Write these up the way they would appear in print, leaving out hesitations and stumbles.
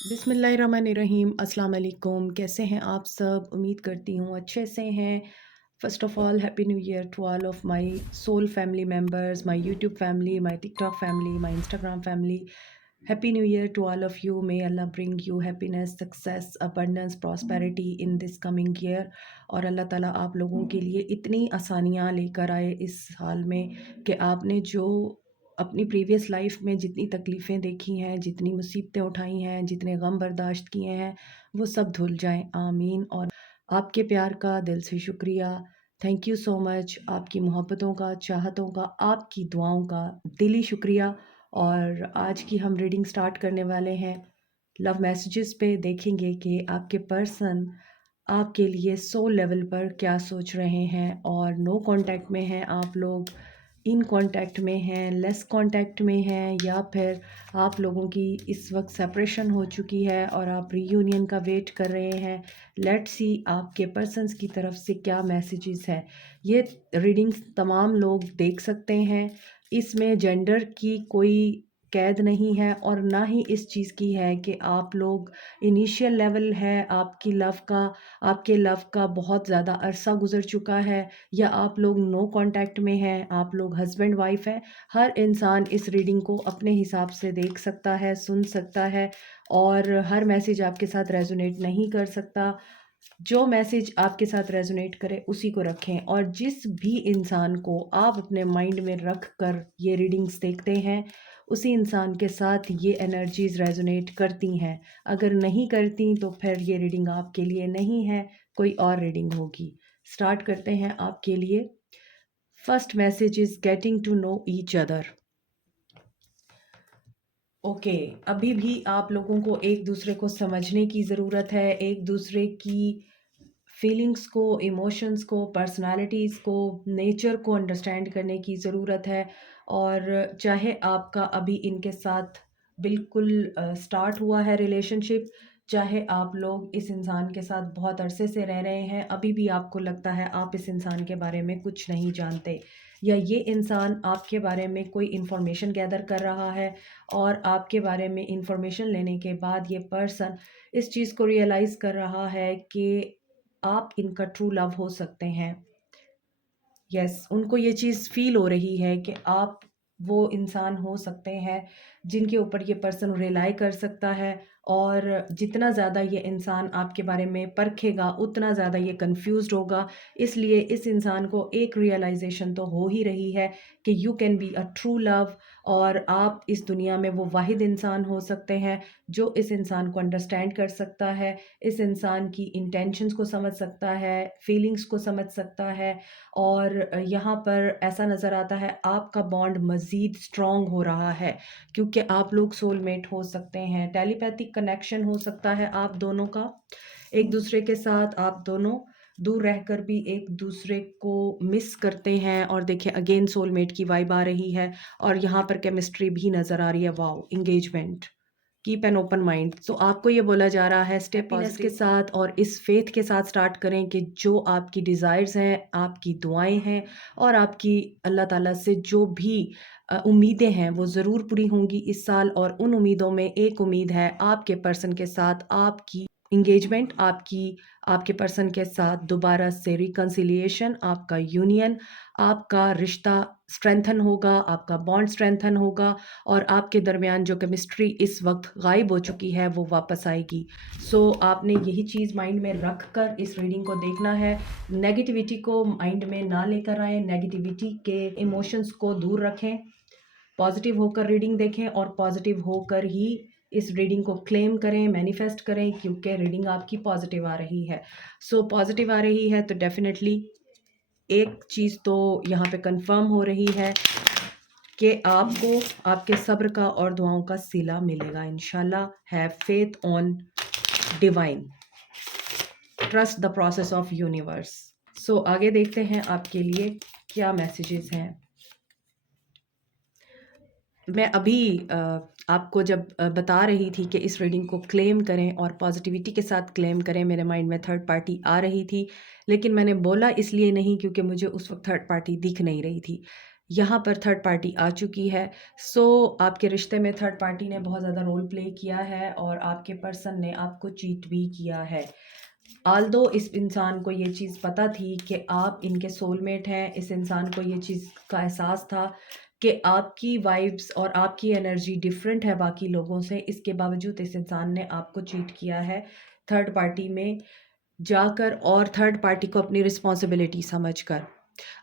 बिस्मिल्लाहिर्रहमानिर्रहीम अस्सलाम वालेकुम। कैसे हैं आप सब? उम्मीद करती हूँ अच्छे से हैं। First of all happy new year to all of my soul family members, my YouTube family, my TikTok family, my Instagram family. Happy new year to all of you. May Allah bring you happiness, success, abundance, prosperity in this coming year. और अल्लाह ताला आप लोगों के लिए इतनी आसानियाँ लेकर आए इस साल में कि आपने जो अपनी प्रीवियस लाइफ में जितनी तकलीफ़ें देखी हैं, जितनी मुसीबतें उठाई हैं, जितने गम बर्दाश्त किए हैं, वो सब धुल जाएँ, आमीन। और आपके प्यार का दिल से शुक्रिया। Thank you so much. आपकी मोहब्बतों का, चाहतों का, आपकी दुआओं का दिली शुक्रिया। और आज की हम रीडिंग स्टार्ट करने वाले हैं। लव मैसेजेस पे देखेंगे कि आपके पर्सन आपके लिए सोल लेवल पर क्या सोच रहे हैं। और नो कांटेक्ट में हैं आप लोग, इन कांटेक्ट में हैं, लेस कांटेक्ट में हैं, या फिर आप लोगों की इस वक्त सेपरेशन हो चुकी है और आप रीयूनियन का वेट कर रहे हैं। लेट्स सी आपके पर्सन्स की तरफ से क्या मैसेजेस हैं। ये रीडिंग्स तमाम लोग देख सकते हैं। इसमें जेंडर की कोई कैद नहीं है और ना ही इस चीज़ की है कि आप लोग इनिशियल लेवल है आपके लव का बहुत ज़्यादा अरसा गुजर चुका है, या आप लोग नो कांटेक्ट में हैं, आप लोग हस्बैंड वाइफ हैं। हर इंसान इस रीडिंग को अपने हिसाब से देख सकता है, सुन सकता है, और हर मैसेज आपके साथ रेजोनेट नहीं कर सकता। जो मैसेज आपके साथ रेजोनेट करे उसी को रखें। और जिस भी इंसान को आप अपने माइंड में रख कर ये रीडिंग्स देखते हैं, उसी इंसान के साथ ये एनर्जीज रेजोनेट करती हैं। अगर नहीं करती तो फिर ये रीडिंग आपके लिए नहीं है, कोई और रीडिंग होगी। स्टार्ट करते हैं आपके लिए। First message is getting to know each other. Okay, अभी भी आप लोगों को एक दूसरे को समझने की ज़रूरत है, एक दूसरे की फीलिंग्स को, इमोशंस को, पर्सनालिटीज़ को, नेचर को अंडरस्टैंड करने की ज़रूरत है। और चाहे आपका अभी इनके साथ बिल्कुल स्टार्ट हुआ है रिलेशनशिप, चाहे आप लोग इस इंसान के साथ बहुत अरसे से रह रहे हैं, अभी भी आपको लगता है आप इस इंसान के बारे में कुछ नहीं जानते, या ये इंसान आपके बारे में कोई इन्फॉर्मेशन गैदर कर रहा है और आपके बारे में इन्फॉर्मेशन लेने के बाद ये पर्सन इस चीज़ को रियलाइज़ कर रहा है कि आप इनका ट्रू लव हो सकते हैं। यस, उनको ये चीज़ फ़ील हो रही है कि आप वो इंसान हो सकते हैं जिनके ऊपर ये पर्सन रिलाई कर सकता है। और जितना ज़्यादा ये इंसान आपके बारे में परखेगा, उतना ज़्यादा ये कन्फ्यूज़्ड होगा। इसलिए इस इंसान को एक रियलाइज़ेशन तो हो ही रही है कि you can be a true love, और आप इस दुनिया में वो वाहिद इंसान हो सकते हैं जो इस इंसान को अंडरस्टैंड कर सकता है, इस इंसान की इंटेंशंस को समझ सकता है, फीलिंग्स को समझ सकता है। और यहाँ पर ऐसा नज़र आता है आपका बॉन्ड मज़ीद स्ट्रॉन्ग हो रहा है, क्योंकि आप लोग सोलमेट हो सकते हैं। टेलीपैथिक कनेक्शन हो सकता है आप दोनों का एक दूसरे के साथ। आप दोनों दूर रहकर भी एक दूसरे को मिस करते हैं। और देखिए अगेन सोलमेट की वाइब आ रही है और यहाँ पर केमिस्ट्री भी नज़र आ रही है। Wow, engagement, keep an open mind. तो आपको ये बोला जा रहा है स्टेप हैप्पीनेस के साथ और इस फेथ के साथ स्टार्ट करें कि जो आपकी डिज़ायर्स हैं, आपकी दुआएं हैं, और आपकी अल्लाह ताला से जो भी उम्मीदें हैं वो ज़रूर पूरी होंगी इस साल। और उन उम्मीदों में एक उम्मीद है आपके पर्सन के साथ आपकी इंगेजमेंट, आपके पर्सन के साथ दोबारा से रिकन्सिलिएशन, आपका यूनियन, आपका रिश्ता स्ट्रेंथन होगा, आपका बॉन्ड स्ट्रेंथन होगा, और आपके दरमियान जो केमिस्ट्री इस वक्त गायब हो चुकी है वो वापस आएगी। सो आपने यही चीज़ माइंड में रख कर इस रीडिंग को देखना है। नेगेटिविटी को माइंड में ना लेकर आए, नेगेटिविटी के इमोशंस को दूर रखें, पॉजिटिव होकर रीडिंग देखें और पॉजिटिव होकर ही इस रीडिंग को क्लेम करें, मैनिफेस्ट करें, क्योंकि रीडिंग आपकी पॉजिटिव आ रही है। सो पॉजिटिव आ रही है तो डेफिनेटली एक चीज़ तो यहाँ पे कंफर्म हो रही है कि आपको आपके सब्र का और दुआओं का सिला मिलेगा इंशाल्लाह। Have faith on divine, trust the process of universe. So आगे देखते हैं आपके लिए क्या मैसेजेस हैं। मैं अभी आपको जब बता रही थी कि इस रीडिंग को क्लेम करें और पॉजिटिविटी के साथ क्लेम करें, मेरे माइंड में थर्ड पार्टी आ रही थी, लेकिन मैंने बोला इसलिए नहीं क्योंकि मुझे उस वक्त थर्ड पार्टी दिख नहीं रही थी। यहाँ पर थर्ड पार्टी आ चुकी है। सो आपके रिश्ते में थर्ड पार्टी ने बहुत ज़्यादा रोल प्ले किया है और आपके पर्सन ने आपको चीट भी किया है। ऑल्दो इस इंसान को ये चीज़ पता थी कि आप इनके सोलमेट हैं, इस इंसान को ये चीज़ का एहसास था कि आपकी वाइब्स और आपकी एनर्जी डिफरेंट है बाकी लोगों से, इसके बावजूद इस इंसान ने आपको चीट किया है थर्ड पार्टी में जाकर और थर्ड पार्टी को अपनी रिस्पॉन्सिबिलिटी समझकर।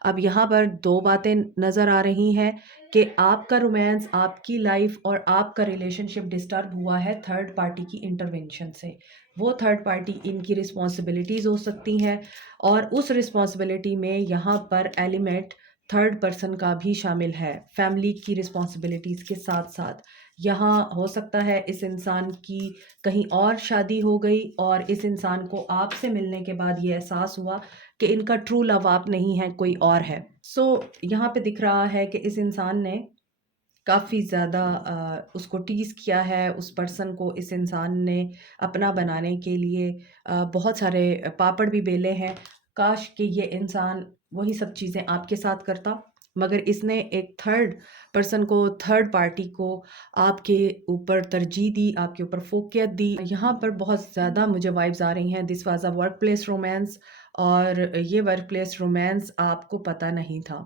अब यहाँ पर 2 बातें नज़र आ रही हैं कि आपका रोमांस, आपकी लाइफ़ और आपका रिलेशनशिप डिस्टर्ब हुआ है थर्ड पार्टी की इंटरवेंशन से। वो थर्ड पार्टी इनकी रिस्पॉन्सिबिलिटीज़ हो सकती हैं और उस रिस्पॉन्सिबिलिटी में यहाँ पर एलिमेंट थर्ड पर्सन का भी शामिल है, फैमिली की रिस्पॉन्सिबिलिटीज़ के साथ-साथ। यहाँ हो सकता है इस इंसान की कहीं और शादी हो गई और इस इंसान को आपसे मिलने के बाद ये एहसास हुआ कि इनका ट्रू लव आप नहीं है, कोई और है। यहाँ पे दिख रहा है कि इस इंसान ने काफ़ी ज़्यादा उसको टीज़ किया है, उस पर्सन को इस इंसान ने अपना बनाने के लिए बहुत सारे पापड़ भी बेले हैं। काश कि ये इंसान वही सब चीज़ें आपके साथ करता, मगर इसने एक थर्ड पर्सन को, थर्ड पार्टी को आपके ऊपर तरजीह दी, आपके ऊपर फ़ोकियत दी। यहाँ पर बहुत ज़्यादा मुझे वाइब्स आ रही हैं, this was a work place romance और ये वर्क प्लेस रोमांस आपको पता नहीं था।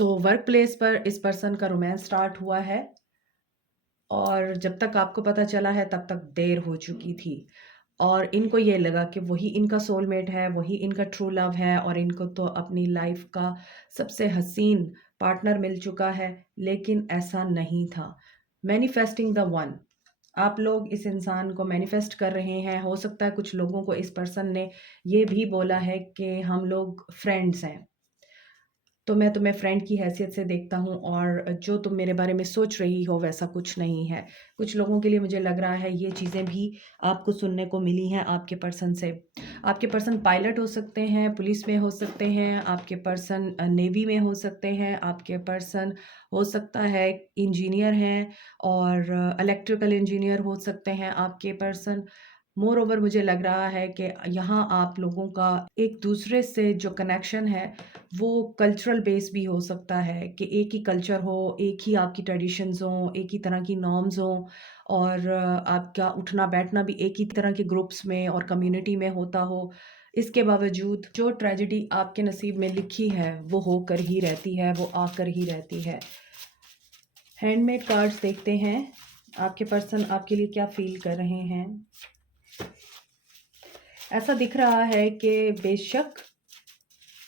वर्क प्लेस पर इस पर्सन का रोमांस स्टार्ट हुआ है और जब तक आपको पता चला है तब तक देर हो चुकी थी और इनको ये लगा कि वही इनका सोलमेट है, वही इनका ट्रू लव है और इनको तो अपनी लाइफ का सबसे हसीन पार्टनर मिल चुका है, लेकिन ऐसा नहीं था। मैनिफेस्टिंग द वन, आप लोग इस इंसान को मैनिफेस्ट कर रहे हैं। हो सकता है कुछ लोगों को इस पर्सन ने ये भी बोला है कि हम लोग फ्रेंड्स हैं, तो मैं तुम्हें फ्रेंड की हैसियत से देखता हूँ और जो तुम मेरे बारे में सोच रही हो वैसा कुछ नहीं है। कुछ लोगों के लिए मुझे लग रहा है ये चीज़ें भी आपको सुनने को मिली हैं आपके पर्सन से। आपके पर्सन पायलट हो सकते हैं, पुलिस में हो सकते हैं, आपके पर्सन नेवी में हो सकते हैं, आपके पर्सन हो सकता है इंजीनियर हैं और इलेक्ट्रिकल इंजीनियर हो सकते हैं आपके पर्सन। मोर ओवर मुझे लग रहा है कि यहाँ आप लोगों का एक दूसरे से जो कनेक्शन है वो कल्चरल बेस भी हो सकता है कि एक ही कल्चर हो, एक ही आपकी ट्रेडिशंस हों, एक ही तरह की नॉर्म्स हों और आपका उठना-बैठना भी एक ही तरह के ग्रुप्स में और कम्युनिटी में होता हो। इसके बावजूद जो ट्रेजेडी आपके नसीब में लिखी है, वो होकर ही रहती है, वो आकर ही रहती है। हैंडमेड कार्ड्स देखते हैं, आपके पर्सन आपके लिए क्या फ़ील कर रहे हैं। ऐसा दिख रहा है कि बेशक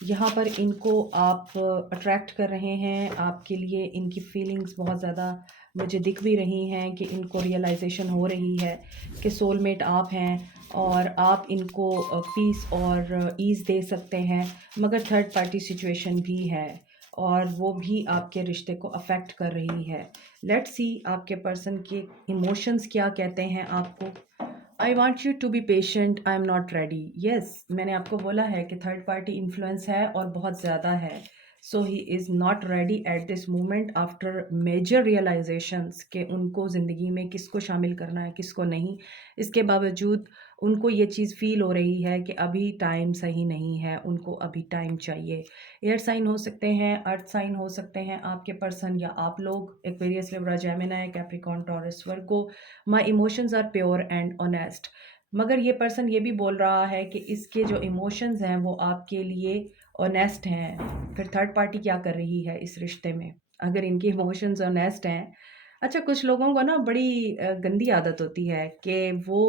यहाँ पर इनको आप अट्रैक्ट कर रहे हैं, आपके लिए इनकी फीलिंग्स बहुत ज़्यादा मुझे दिख भी रही हैं कि इनको रियलाइज़ेशन हो रही है कि सोलमेट आप हैं और आप इनको पीस और ईज़ दे सकते हैं, मगर थर्ड पार्टी सिचुएशन भी है और वो भी आपके रिश्ते को अफ़ेक्ट कर रही है। लेट्स सी आपके पर्सन के इमोशंस क्या कहते हैं आपको। I want you to be patient, I am not ready. Yes, मैंने आपको बोला है कि थर्ड पार्टी इन्फ्लुएंस है और बहुत ज़्यादा है। So he is not ready at this moment after major realisations कि उनको ज़िंदगी में किसको शामिल करना है, किसको नहीं। इसके बावजूद उनको ये चीज़ फ़ील हो रही है कि अभी टाइम सही नहीं है, उनको अभी टाइम चाहिए। एयर साइन हो सकते हैं, अर्थ साइन हो सकते हैं आपके पर्सन या आप लोग, Aquarius, Libra, Gemini, Capricorn, Taurus, Virgo. My emotions are pure and honest. मगर ये पर्सन ये भी बोल रहा है कि इसके जो इमोशंस हैं वो आपके लिए ऑनेस्ट हैं। फिर थर्ड पार्टी क्या कर रही है इस रिश्ते में अगर इनके इमोशंस ऑनेस्ट हैं। अच्छा, कुछ लोगों को ना बड़ी गंदी आदत होती है कि वो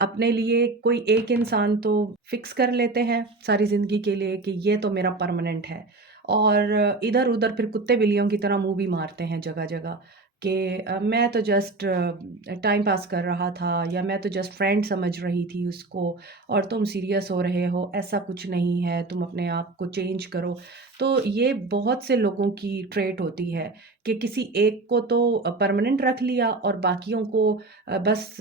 अपने लिए कोई एक इंसान तो फिक्स कर लेते हैं सारी ज़िंदगी के लिए कि ये तो मेरा परमानेंट है और इधर-उधर फिर कुत्ते बिल्लियों की तरह मुँह भी मारते हैं जगह-जगह कि मैं तो जस्ट टाइम पास कर रहा था या मैं तो जस्ट फ्रेंड समझ रही थी उसको और तुम सीरियस हो रहे हो, ऐसा कुछ नहीं है, तुम अपने आप को चेंज करो। तो ये बहुत से लोगों की ट्रेट होती है कि किसी एक को तो परमानेंट रख लिया और बाकियों को बस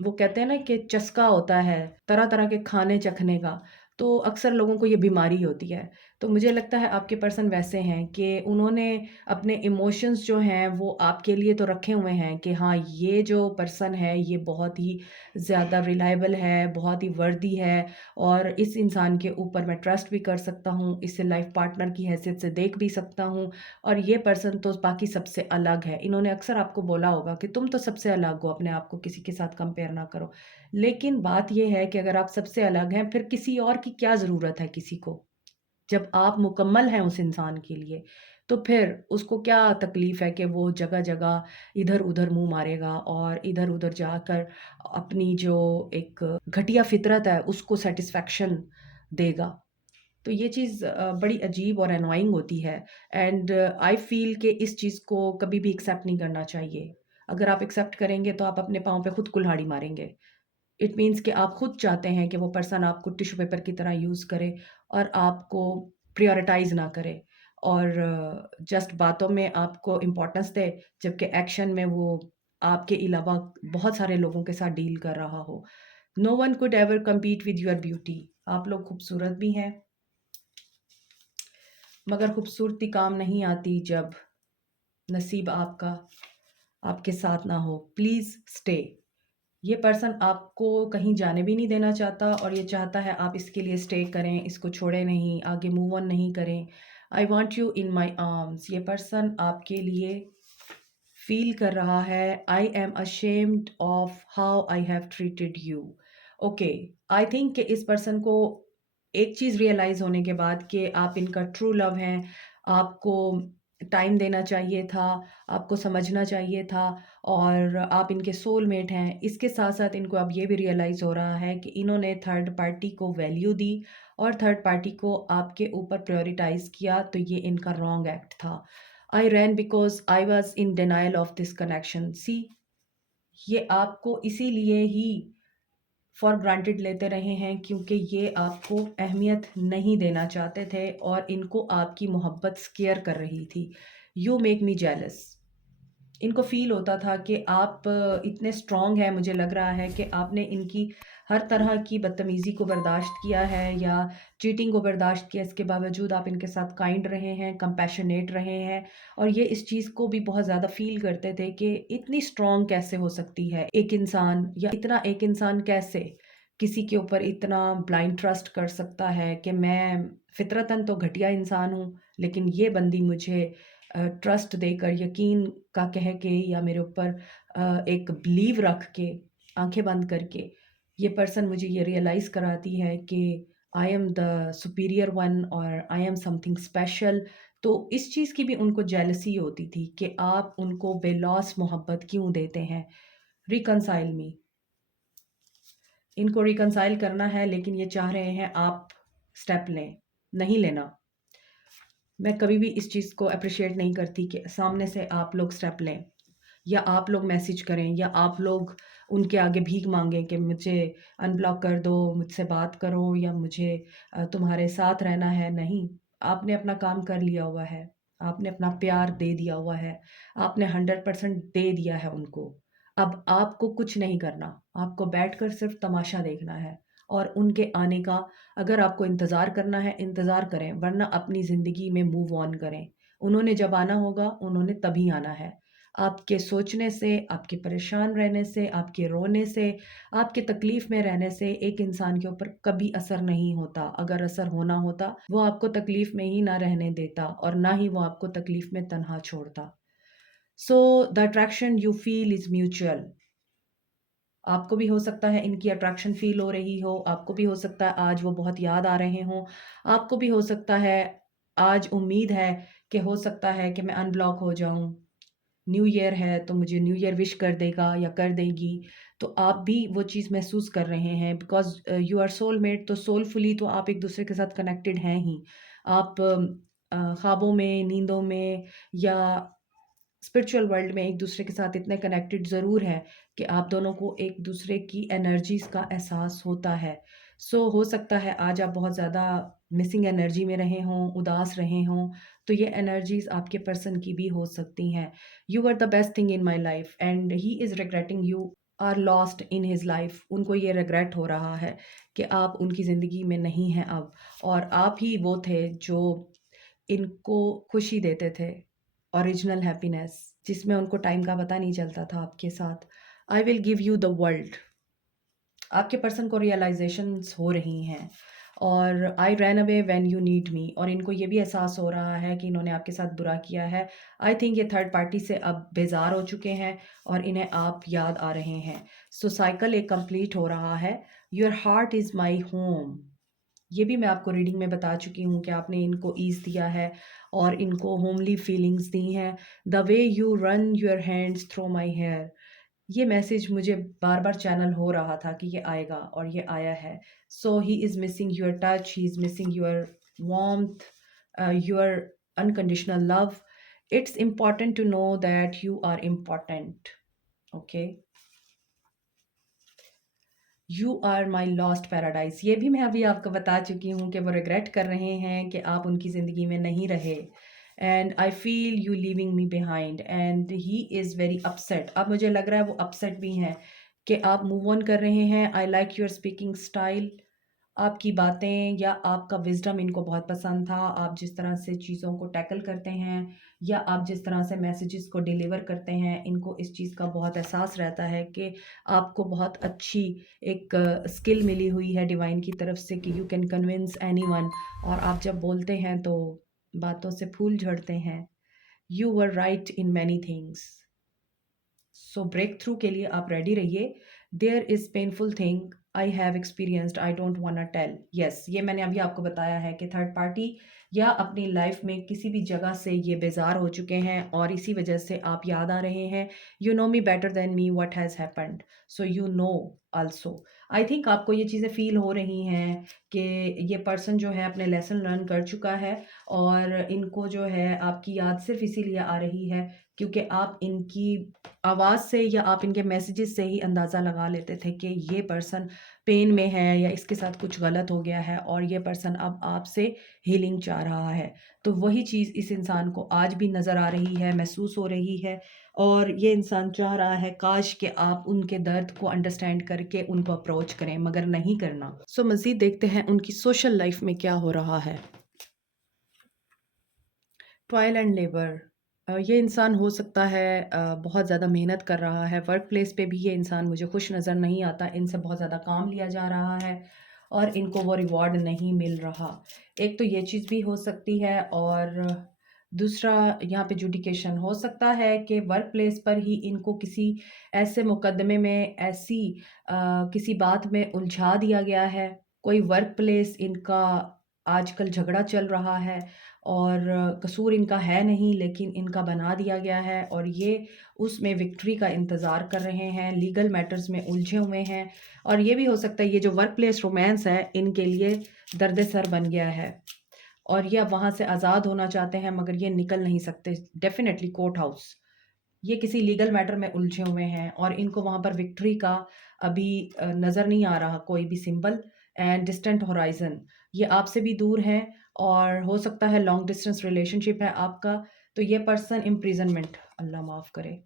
वो कहते हैं ना कि चस्का होता है तरह-तरह के खाने चखने का, तो अक्सर लोगों को ये बीमारी होती है। तो मुझे लगता है आपके पर्सन वैसे हैं कि उन्होंने अपने इमोशंस जो हैं वो आपके लिए तो रखे हुए हैं कि हाँ, ये जो पर्सन है ये बहुत ही ज़्यादा रिलायबल है, बहुत ही वर्दी है और इस इंसान के ऊपर मैं ट्रस्ट भी कर सकता हूँ, इसे लाइफ पार्टनर की हैसियत से देख भी सकता हूँ और ये पर्सन तो बाकी सबसे अलग है। इन्होंने अक्सर आपको बोला होगा कि तुम तो सबसे अलग हो, अपने आप को किसी के साथ कंपेयर ना करो। लेकिन बात ये है कि अगर आप सबसे अलग हैं, फिर किसी और की क्या ज़रूरत है किसी को? जब आप मुकम्मल हैं उस इंसान के लिए, तो फिर उसको क्या तकलीफ़ है कि वो जगह-जगह, इधर-उधर मुँह मारेगा और इधर-उधर जाकर अपनी जो एक घटिया फ़ितरत है, उसको सैटिस्फैक्शन देगा। तो ये चीज़ बड़ी अजीब और एनोइंग होती है एंड आई फ़ील कि इस चीज़ को कभी भी एक्सेप्ट नहीं करना चाहिए। अगर आप एक्सेप्ट करेंगे, तो आप अपने पाँव पे खुद कुल्हाड़ी मारेंगे। इट मीन्स कि आप खुद चाहते हैं कि वो पर्सन आपको टिश्यू पेपर की तरह यूज़ करे और आपको प्रायोरिटाइज़ ना करे और जस्ट बातों में आपको इम्पोर्टेंस दे, जबकि एक्शन में वो आपके अलावा बहुत सारे लोगों के साथ डील कर रहा हो। No one could ever compete with your beauty. आप लोग खूबसूरत भी हैं, मगर खूबसूरती काम नहीं आती जब नसीब आपका आपके साथ ना हो। Please stay. ये पर्सन आपको कहीं जाने भी नहीं देना चाहता और ये चाहता है आप इसके लिए स्टे करें, इसको छोड़ें नहीं, आगे मूव ऑन नहीं करें। I want you in my arms. ये पर्सन आपके लिए फ़ील कर रहा है, I M ashamed of how I have treated you. Okay, I think कि इस पर्सन को एक चीज़ रियलाइज़ होने के बाद कि आप इनका ट्रू लव हैं, आपको टाइम देना चाहिए था, आपको समझना चाहिए था और आप इनके सोलमेट हैं। इसके साथ-साथ इनको अब ये भी रियलाइज़ हो रहा है कि इन्होंने थर्ड पार्टी को वैल्यू दी और थर्ड पार्टी को आपके ऊपर प्रायोरिटाइज़ किया, तो ये इनका रॉन्ग एक्ट था। I ran because I was in denial of this connection. See, ये आपको इसीलिए ही फॉर ग्रांटेड लेते रहे हैं क्योंकि ये आपको अहमियत नहीं देना चाहते थे और इनको आपकी मोहब्बत स्केयर कर रही थी। You make me jealous. इनको फ़ील होता था कि आप इतने स्ट्रॉन्ग हैं, मुझे लग रहा है कि आपने इनकी हर तरह की बदतमीज़ी को बर्दाश्त किया है या चीटिंग को बर्दाश्त किया, इसके बावजूद आप इनके साथ काइंड रहे हैं, कंपैशनेट रहे हैं और ये इस चीज़ को भी बहुत ज़्यादा फ़ील करते थे कि इतनी स्ट्रॉन्ग कैसे हो सकती है एक इंसान या इतना एक इंसान कैसे किसी के ऊपर इतना ब्लाइंड ट्रस्ट कर सकता है कि मैं फ़ितरतन तो घटिया इंसान हूँ, लेकिन ये बंदी मुझे ट्रस्ट देकर यकीन का कह के या मेरे ऊपर एक बिलीव रख के आंखें बंद करके ये पर्सन मुझे ये रियलाइज़ कराती है कि I am the superior one और आई एम समथिंग स्पेशल। तो इस चीज़ की भी उनको जेलसी होती थी कि आप उनको बेलौस मोहब्बत क्यों देते हैं। रिकंसाइल मी। इनको रिकंसाइल करना है लेकिन ये चाह रहे हैं आप स्टेप लें, नहीं लेना। मैं कभी भी इस चीज़ को एप्रिशिएट नहीं करती कि सामने से आप लोग स्टेप लें या आप लोग मैसेज करें या आप लोग उनके आगे भीख मांगें कि मुझे अनब्लॉक कर दो, मुझसे बात करो या मुझे तुम्हारे साथ रहना है। नहीं, आपने अपना काम कर लिया हुआ है, आपने अपना प्यार दे दिया हुआ है, आपने 100% दे दिया है उनको। अब आपको कुछ नहीं करना, आपको बैठकर सिर्फ तमाशा देखना है और उनके आने का अगर आपको इंतज़ार करना है, इंतज़ार करें, वरना अपनी ज़िंदगी में मूव ऑन करें। उन्होंने जब आना होगा, उन्होंने तभी आना है। आपके सोचने से, आपके परेशान रहने से, आपके रोने से, आपके तकलीफ़ में रहने से एक इंसान के ऊपर कभी असर नहीं होता। अगर असर होना होता, वो आपको तकलीफ़ में ही ना रहने देता और ना ही वो आपको तकलीफ़ में तन्हा छोड़ता। So the attraction you feel is mutual. आपको भी हो सकता है इनकी अट्रैक्शन फ़ील हो रही हो, आपको भी हो सकता है आज वो बहुत याद आ रहे हों, आपको भी हो सकता है आज उम्मीद है कि हो सकता है कि मैं अनब्लॉक हो जाऊँ। न्यू ईयर है तो मुझे न्यू ईयर विश कर देगा या कर देगी, तो आप भी वो चीज़ महसूस कर रहे हैं बिकॉज़ यू आर सोलमेट, तो सोलफुली तो आप एक-दूसरे के साथ कनेक्टेड हैं ही। आप ख्वाबों में, नींदों में या स्पिरिचुअल वर्ल्ड में एक-दूसरे के साथ इतने कनेक्टेड ज़रूर हैं कि आप दोनों को एक-दूसरे की एनर्जीज़ का एहसास होता है। सो हो सकता है आज आप बहुत ज़्यादा मिसिंग एनर्जी में रहे हों, उदास रहे हों, तो ये एनर्जीज़ आपके पर्सन की भी हो सकती हैं। You are the best thing in my life and he is regretting you are lost in his life. उनको ये रिग्रेट हो रहा है कि आप उनकी ज़िंदगी में नहीं हैं अब, और आप ही वो थे जो इनको खुशी देते थे, ओरिजिनल हैप्पीनेस, जिसमें उनको टाइम का पता नहीं चलता था आपके साथ। I will give you the world. आपके पर्सन को रियलाइजेशंस हो रही हैं, और I ran away when you need me, और इनको ये भी एहसास हो रहा है कि इन्होंने आपके साथ बुरा किया है। आई थिंक ये थर्ड पार्टी से अब बेजार हो चुके हैं और इन्हें आप याद आ रहे हैं। सो साइकिल एक कंप्लीट हो रहा है। Your heart is my home. ये भी मैं आपको रीडिंग में बता चुकी हूँ कि आपने इनको ईज़ दिया है और इनको होमली फीलिंग्स दी हैं। The way you run your hands through my hair, ये मैसेज मुझे बार बार चैनल हो रहा था कि ये आएगा, और ये आया है। So he is missing your touch, he is missing your warmth, your unconditional love. It's important to know that you are important. Okay, you are my lost paradise, ये भी मैं अभी आपको बता चुकी हूँ कि वो रिग्रेट कर रहे हैं कि आप उनकी ज़िंदगी में नहीं रहे। And I feel you leaving me behind, and he is very upset. अब मुझे लग रहा है वो अपसेट भी हैं कि आप मूव ऑन कर रहे हैं। I like your speaking style, आपकी बातें या आपका विज़डम इनको बहुत पसंद था। आप जिस तरह से चीज़ों को टैकल करते हैं या आप जिस तरह से मैसेजेस को डिलीवर करते हैं, इनको इस चीज़ का बहुत एहसास रहता है कि आपको बहुत अच्छी एक स्किल मिली हुई है डिवाइन की तरफ से कि यू कैन कन्विंस एनीवन, और आप जब बोलते हैं तो बातों से फूल झड़ते हैं। You were right in many things. So break through के लिए आप रेडी रहिए। There is painful thing I have experienced, I don't want tell. Yes, ये मैंने अभी आपको बताया है कि थर्ड पार्टी या अपनी लाइफ में किसी भी जगह से ये बेजार हो चुके हैं और इसी वजह से आप याद आ रहे हैं। You know me better than me what has happened, so you know also. I think आपको ये चीज़ें फील हो रही हैं कि ये पर्सन जो है अपने लेसन लर्न कर चुका है, और इनको जो है आपकी याद सिर्फ इसीलिए आ रही है क्योंकि आप इनकी आवाज़ से या आप इनके मैसेजेस से ही अंदाज़ा लगा लेते थे कि ये पर्सन पेन में है या इसके साथ कुछ गलत हो गया है, और ये पर्सन अब आपसे हीलिंग चाह रहा है। तो वही चीज़ इस इंसान को आज भी नज़र आ रही है, महसूस हो रही है, और ये इंसान चाह रहा है काश कि आप उनके दर्द को अंडरस्टैंड करके उनको अप्रोच करें, मगर नहीं करना। सो मज़ीद देखते हैं उनकी सोशल लाइफ में क्या हो रहा है। ट्रायल एंड लेबर, ये इंसान हो सकता है बहुत ज़्यादा मेहनत कर रहा है। वर्क प्लेस पे भी ये इंसान मुझे खुश नज़र नहीं आता। इनसे बहुत ज़्यादा काम लिया जा रहा है और इनको वो रिवॉर्ड नहीं मिल रहा। एक तो ये चीज़ भी हो सकती है, और दूसरा यहाँ पे जुडिकेशन हो सकता है कि वर्क प्लेस पर ही इनको किसी ऐसे मुकदमे में, ऐसी किसी बात में उलझा दिया गया है। कोई वर्क प्लेस इनका आजकल झगड़ा चल रहा है, और कसूर इनका है नहीं लेकिन इनका बना दिया गया है, और ये उसमें विक्ट्री का इंतज़ार कर रहे हैं, लीगल मैटर्स में उलझे हुए हैं। और ये भी हो सकता है ये जो वर्क प्लेस रोमांस है इनके लिए दर्द सर बन गया है, और ये अब वहाँ से आज़ाद होना चाहते हैं मगर ये निकल नहीं सकते। डेफिनेटली कोर्ट हाउस, ये किसी लीगल मैटर में उलझे हुए हैं और इनको वहाँ पर विक्ट्री का अभी नज़र नहीं आ रहा कोई भी सिंबल। एंड डिस्टेंट होराइजन, ये आपसे भी दूर हैं, और हो सकता है लॉन्ग डिस्टेंस रिलेशनशिप है आपका। तो ये पर्सन इम्प्रिजनमेंट, अल्लाह माफ़ करे।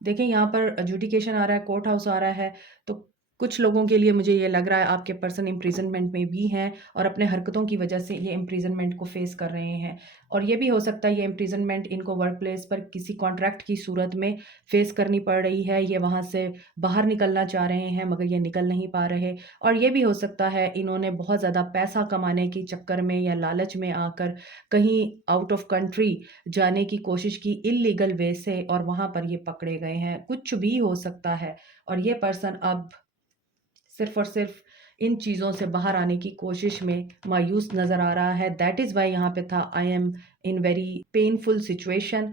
देखिए यहाँ पर एजुडिकेशन आ रहा है, कोर्ट हाउस आ रहा है, तो कुछ लोगों के लिए मुझे ये लग रहा है आपके पर्सन इम्प्रिजनमेंट में भी हैं और अपने हरकतों की वजह से ये इम्प्रिजनमेंट को फेस कर रहे हैं। और ये भी हो सकता है ये इम्प्रिजनमेंट इनको वर्क प्लेस पर किसी कॉन्ट्रैक्ट की सूरत में फेस करनी पड़ रही है। ये वहाँ से बाहर निकलना चाह रहे हैं मगर ये निकल नहीं पा रहे। और ये भी हो सकता है इन्होंने बहुत ज़्यादा पैसा कमाने के चक्कर में या लालच में आकर कहीं आउट ऑफ कंट्री जाने की कोशिश की इल्लीगल वे से, और वहाँ पर ये पकड़े गए हैं। कुछ भी हो सकता है, और ये पर्सन अब सिर्फ़ और सिर्फ़ इन चीज़ों से बाहर आने की कोशिश में मायूस नज़र आ रहा है। दैट इज़ व्हाई यहाँ पे था I am in very painful situation.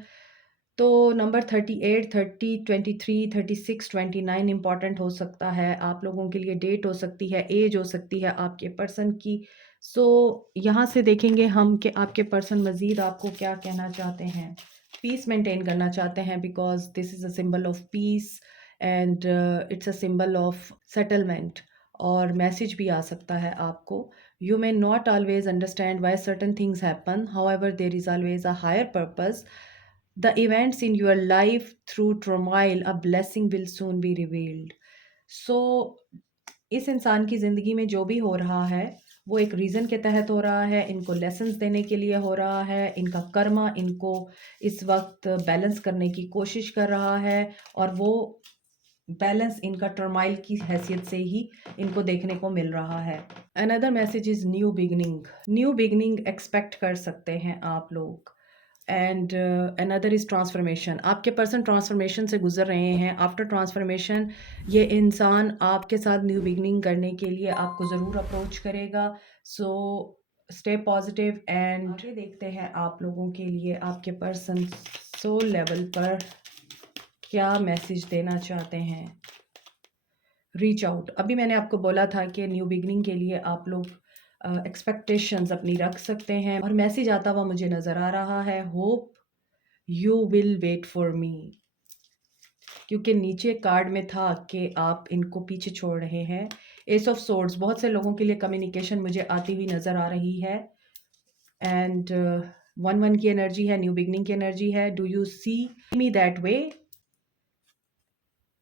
तो नंबर 38, 30, 23, 36, 29 इम्पॉर्टेंट हो सकता है। आप लोगों के लिए डेट हो सकती है, एज हो सकती है आपके पर्सन की। सो यहाँ से देखेंगे हम कि आपके पर्सन मज़ीद आपको क्या कहना चाहते हैं। पीस मेंटेन करना चाहते हैं because this is a symbol of peace, and it's a symbol of settlement. और मैसेज भी आ सकता है आपको। You may not always understand why certain things happen, however there is always a higher purpose. The events in your life through turmoil, a blessing will soon be revealed. So इस इंसान की ज़िंदगी में जो भी हो रहा है, वो एक रीज़न के तहत हो रहा है, इनको लेसन्स देने के लिए हो रहा है, इनका कर्मा इनको इस वक़्त बैलेंस करने की कोशिश कर रहा है और वो बैलेंस इनका टर्माइल की हैसियत से ही इनको देखने को मिल रहा है। Another message is new beginning. New beginning expect कर सकते हैं आप लोग। And another is transformation. आपके पर्सन ट्रांसफॉर्मेशन से गुजर रहे हैं। आफ्टर ट्रांसफॉर्मेशन ये इंसान आपके साथ न्यू बिगिनिंग करने के लिए आपको ज़रूर अप्रोच करेगा। सो स्टे पॉजिटिव एंड आगे देखते हैं आप लोगों के लिए आपके पर्सन सोल लेवल पर क्या मैसेज देना चाहते हैं। Reach out. अभी मैंने आपको बोला था कि न्यू बिगनिंग के लिए आप लोग एक्सपेक्टेशंस अपनी रख सकते हैं और मैसेज आता हुआ मुझे नज़र आ रहा है, hope you will wait for me. क्योंकि नीचे कार्ड में था कि आप इनको पीछे छोड़ रहे हैं। एस ऑफ सोर्ड्स, बहुत से लोगों के लिए कम्युनिकेशन मुझे आती हुई नज़र आ रही है। एंड 1-1 की एनर्जी है, न्यू बिगनिंग की एनर्जी है। Do you see me that way?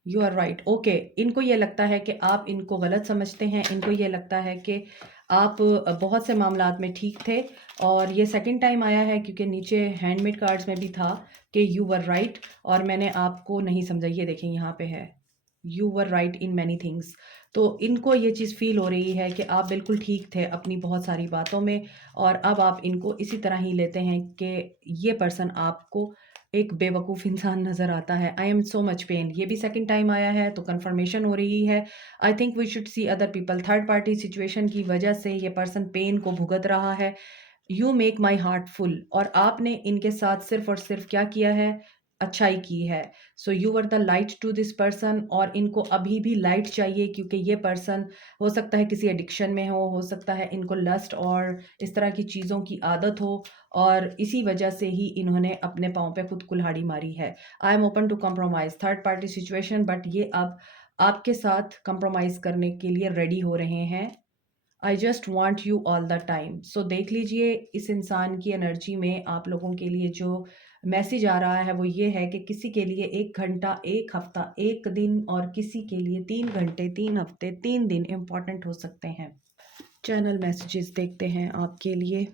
You are right. Okay, इनको ये लगता है कि आप इनको गलत समझते हैं। इनको ये लगता है कि आप बहुत से मामलात में ठीक थे और ये सेकंड टाइम आया है क्योंकि नीचे हैंडमेड कार्ड्स में भी था कि यू वर राइट और मैंने आपको नहीं समझा। ये देखें यहाँ पे है, you were right in many things. तो इनको ये चीज़ फील हो रही है कि आप बिल्कुल ठीक थे अपनी बहुत सारी बातों में और अब आप इनको इसी तरह ही लेते हैं कि ये पर्सन आपको एक बेवकूफ़ इंसान नज़र आता है। I am so much pain. ये भी सेकंड टाइम आया है तो कन्फर्मेशन हो रही है। I think we should see other people. Third party situation की वजह से ये पर्सन पेन को भुगत रहा है। You make my heart full. और आपने इनके साथ सिर्फ और सिर्फ क्या किया है? अच्छाई की है। So you were the light to this person और इनको अभी भी लाइट चाहिए क्योंकि ये पर्सन हो सकता है किसी एडिक्शन में हो सकता है इनको लस्ट और इस तरह की चीज़ों की आदत हो और इसी वजह से ही इन्होंने अपने पाँव पे खुद कुल्हाड़ी मारी है। I am open to compromise, third party situation, but ये अब आपके साथ कंप्रोमाइज़ करने के लिए रेडी हो रहे हैं। I just want you all the time. So देख लीजिए इस इंसान की एनर्जी में आप लोगों के लिए जो मैसेज आ रहा है वो ये है कि किसी के लिए 1 घंटा, 1 हफ्ता, 1 दिन और किसी के लिए 3 घंटे, 3 हफ्ते, 3 दिन इम्पॉर्टेंट हो सकते हैं। चैनल मैसेजेस देखते हैं आपके लिए।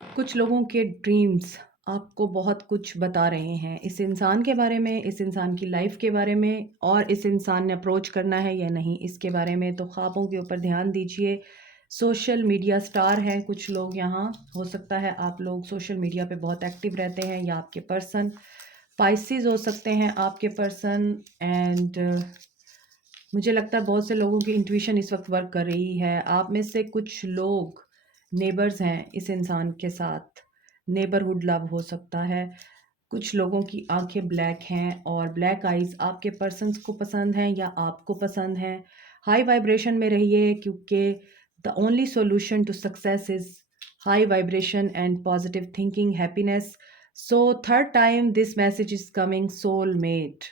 कुछ लोगों के ड्रीम्स आपको बहुत कुछ बता रहे हैं इस इंसान के बारे में, इस इंसान की लाइफ के बारे में और इस इंसान ने अप्रोच करना है या नहीं इसके बारे में। तो ख्वाबों के ऊपर ध्यान दीजिए। सोशल मीडिया स्टार हैं कुछ लोग यहाँ। हो सकता है आप लोग सोशल मीडिया पे बहुत एक्टिव रहते हैं या आपके पर्सन पाइसेस हो सकते हैं आपके पर्सन। एंड मुझे लगता है बहुत से लोगों की इंट्यूशन इस वक्त वर्क कर रही है। आप में से कुछ लोग नेबर्स हैं इस इंसान के साथ, नेबरहुड लव हो सकता है। कुछ लोगों की आंखें ब्लैक हैं और ब्लैक आइज़ आपके पर्सन्स को पसंद हैं या आपको पसंद हैं। हाई वाइब्रेशन में रहिए क्योंकि the only solution to success is high vibration and positive thinking, happiness. So third time this message is coming, soulmate.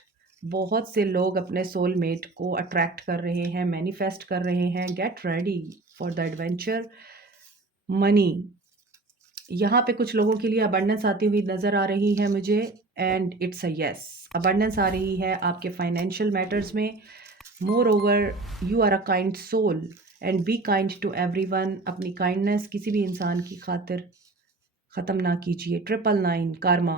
बहुत से लोग अपने सोलमेट को अट्रैक्ट कर रहे हैं, मैनिफेस्ट कर रहे हैं। Get ready for the adventure. Money, यहाँ पे कुछ लोगों के लिए अबंडेंस आती हुई नज़र आ रही है मुझे and it's a yes. Abundance आ रही है आपके फाइनेंशियल मैटर्स में। Moreover you are a kind soul and be kind to everyone. अपनी काइंडनेस किसी भी इंसान की खातिर ख़त्म ना कीजिए। 999 कर्मा,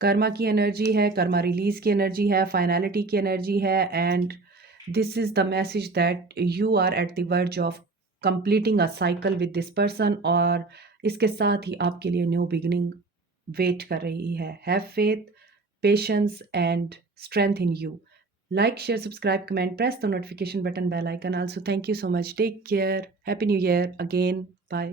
कर्मा की एनर्जी है, कर्मा रिलीज की एनर्जी है, फाइनलिटी की एनर्जी है। And this is the message that you are at the verge of completing a cycle with this person और इसके साथ ही आपके लिए न्यू बिगिनिंग वेट कर रही है। Have faith, patience and strength in you. Like, share, subscribe, comment, press the notification button, bell icon also. Thank you so much. Take care. Happy New Year again. Bye.